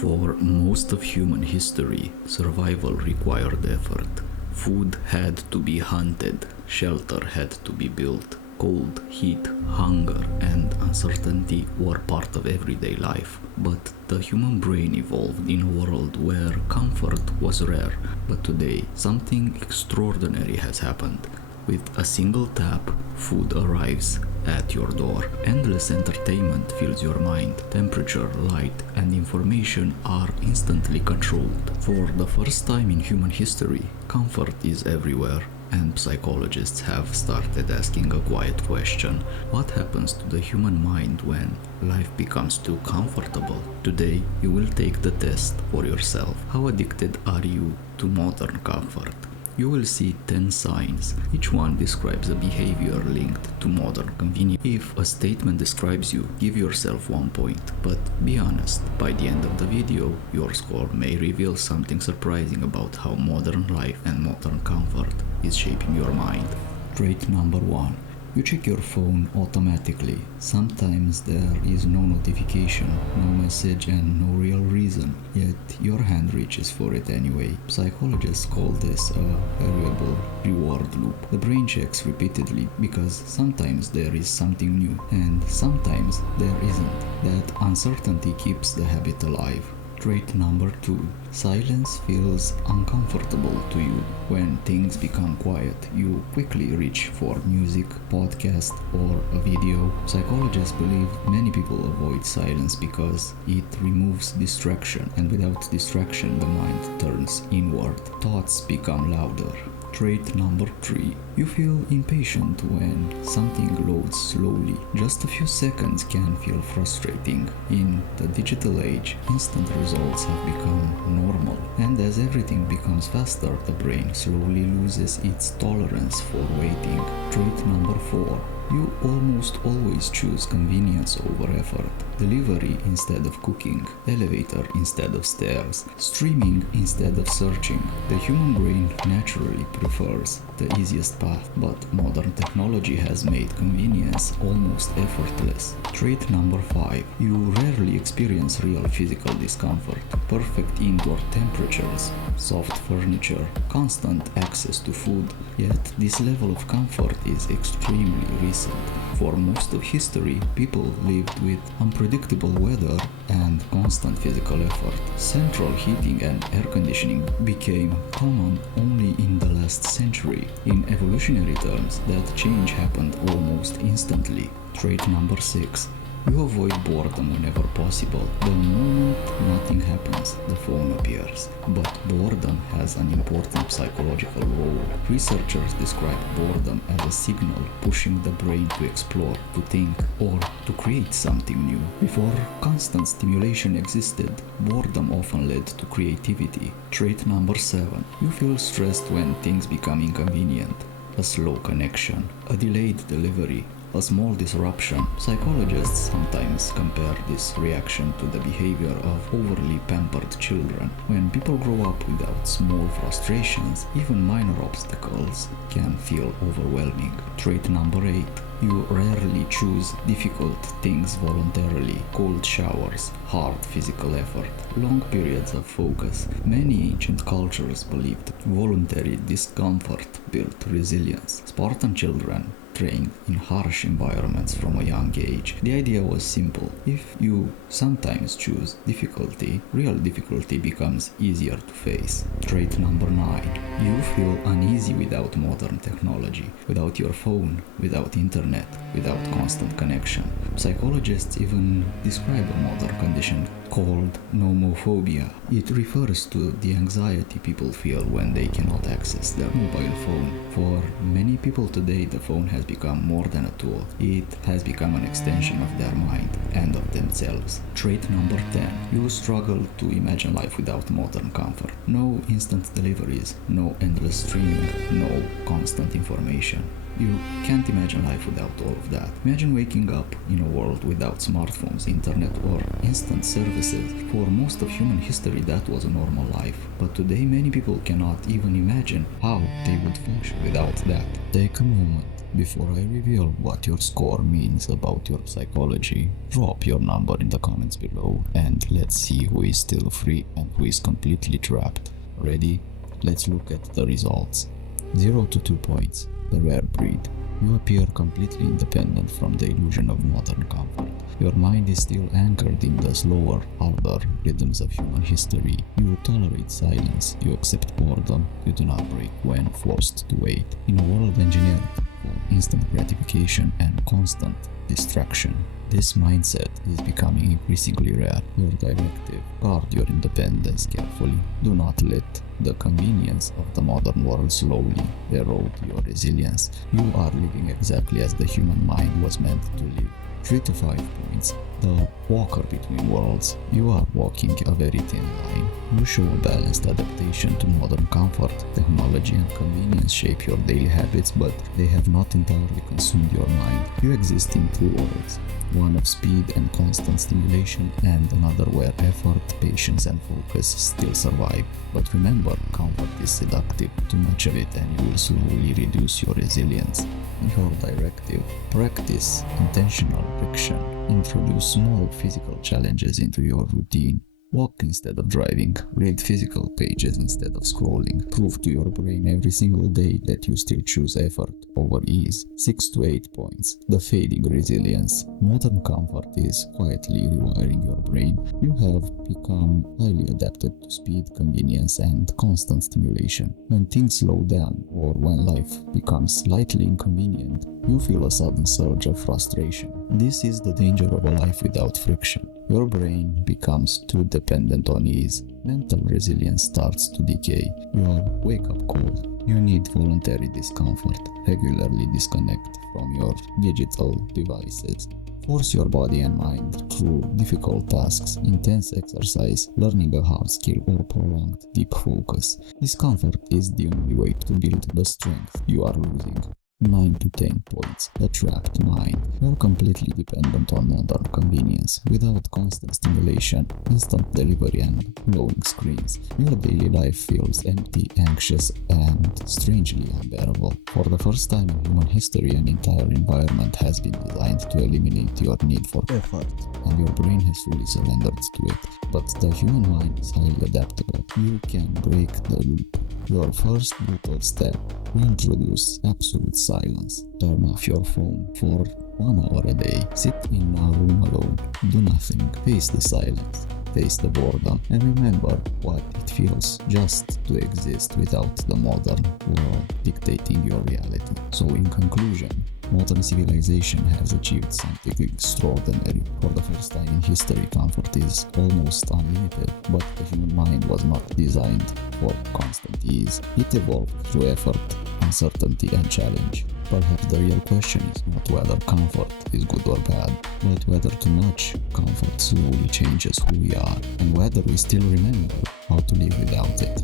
For most of human history, survival required effort. Food had to be hunted, shelter had to be built. Cold, heat, hunger, and uncertainty were part of everyday life. But the human brain evolved in a world where comfort was rare. But today, something extraordinary has happened. With a single tap, food arrives at your door. Endless entertainment fills your mind. Temperature, light, and information are instantly controlled. For the first time in human history, comfort is everywhere. And psychologists have started asking a quiet question. What happens to the human mind when life becomes too comfortable? Today, you will take the test for yourself. How addicted are you to modern comfort? You will see 10 signs. Each one describes a behavior linked to modern convenience. If a statement describes you, give yourself 1 point. But be honest, by the end of the video, your score may reveal something surprising about how modern life and modern comfort is shaping your mind. Trait number 1. You check your phone automatically. Sometimes there is no notification, no message, and no real reason, yet your hand reaches for it anyway. Psychologists call this a variable reward loop. The brain checks repeatedly because sometimes there is something new and sometimes there isn't. That uncertainty keeps the habit alive. Trait number 2. Silence feels uncomfortable to you. When things become quiet, you quickly reach for music, podcast, or a video. Psychologists believe many people avoid silence because it removes distraction, and without distraction, the mind turns inward. Thoughts become louder. Trait number 3. You feel impatient when something loads slowly. Just a few seconds can feel frustrating. In the digital age, instant results have become normal. And as everything becomes faster, the brain slowly loses its tolerance for waiting. Trait number 4. You almost always choose convenience over effort. Delivery instead of cooking, elevator instead of stairs, streaming instead of searching. The human brain naturally prefers the easiest path, but modern technology has made convenience almost effortless. Trait number 5. You rarely experience real physical discomfort. Perfect indoor temperatures, soft furniture, constant access to food. Yet this level of comfort is extremely recent. For most of history, people lived with unpredictable weather and constant physical effort. Central heating and air conditioning became common only in the last century. In evolutionary terms, that change happened almost instantly. Trait number 6. You avoid boredom whenever possible. The moment nothing happens, the phone appears. But boredom has an important psychological role. Researchers describe boredom as a signal pushing the brain to explore, to think, or to create something new. Before constant stimulation existed, boredom often led to creativity. Trait number 7. You feel stressed when things become inconvenient. A slow connection, a delayed delivery, a small disruption. Psychologists sometimes compare this reaction to the behavior of overly pampered children. When people grow up without small frustrations, even minor obstacles can feel overwhelming. Trait number 8. You rarely choose difficult things voluntarily. Cold showers, hard physical effort, long periods of focus. Many ancient cultures believed voluntary discomfort built resilience. Spartan children trained in harsh environments from a young age. The idea was simple. If you sometimes choose difficulty, real difficulty becomes easier to face. Trait number 9. You feel uneasy without modern technology, without your phone, without internet, without constant connection. Psychologists even describe a modern condition called nomophobia. It refers to the anxiety people feel when they cannot access their mobile phone. For many people today, the phone has become more than a tool. It has become an extension of their mind and of themselves. Trait number 10. You struggle to imagine life without modern comfort. No instant deliveries, no endless streaming, no constant information. You can't imagine life without all of that. Imagine waking up in a world without smartphones, internet, or instant services. For most of human history, that was a normal life. But today, many people cannot even imagine how they would function without that. Take a moment Before I reveal what your score means about your psychology, drop your number in the comments below and let's see who is still free and who is completely trapped. Ready? Let's look at the results. 0 to 2 points, the rare breed. You appear completely independent from the illusion of modern comfort. Your mind is still anchored in the slower, harder rhythms of human history. You tolerate silence, you accept boredom, you do not break when forced to wait. In a world engineered for instant gratification and constant distraction, this mindset is becoming increasingly rare. Your directive: guard your independence carefully. Do not let the convenience of the modern world slowly erode your resilience. You are living exactly as the human mind was meant to live. 3 to 5 points, the walker between worlds. You are walking a very thin line. You show a balanced adaptation to modern comfort. Technology and convenience shape your daily habits, but they have not entirely consumed your mind. You exist in two worlds, one of speed and constant stimulation, and another where effort, patience, and focus still survive. But remember, comfort is seductive. Too much of it and you will slowly reduce your resilience. Your directive: practice intentional friction. Introduce small physical challenges into your routine. Walk instead of driving. Read physical pages instead of scrolling. Prove to your brain every single day that you still choose effort over ease. 6 to 8 points, the fading resilience. Modern comfort is quietly rewiring your brain. You have become highly adapted to speed, convenience, and constant stimulation. When things slow down or when life becomes slightly inconvenient, you feel a sudden surge of frustration. This is the danger of a life without friction. Your brain becomes too dependent on ease. Mental resilience starts to decay. Your wake-up call: you need voluntary discomfort. Regularly disconnect from your digital devices. Force your body and mind through difficult tasks, intense exercise, learning a hard skill, or prolonged deep focus. Discomfort is the only way to build the strength you are losing. 9 to 10 points, the trapped mind. You're completely dependent on modern convenience. Without constant stimulation, instant delivery, and glowing screens, your daily life feels empty, anxious, and strangely unbearable. For the first time in human history, an entire environment has been designed to eliminate your need for effort, and your brain has fully surrendered to it. But the human mind is highly adaptable. You can break the loop. Your first brutal step: introduce absolute silence. Turn off your phone for 1 hour a day. Sit in a room alone. Do nothing. Face the silence. Face the boredom. And remember what it feels just to exist without the modern world dictating your reality. So in conclusion, modern civilization has achieved something extraordinary. For the first time in history, comfort is almost unlimited, but the human mind was not designed for constant ease. It evolved through effort, uncertainty, and challenge. Perhaps the real question is not whether comfort is good or bad, but whether too much comfort slowly changes who we are, and whether we still remember how to live without it.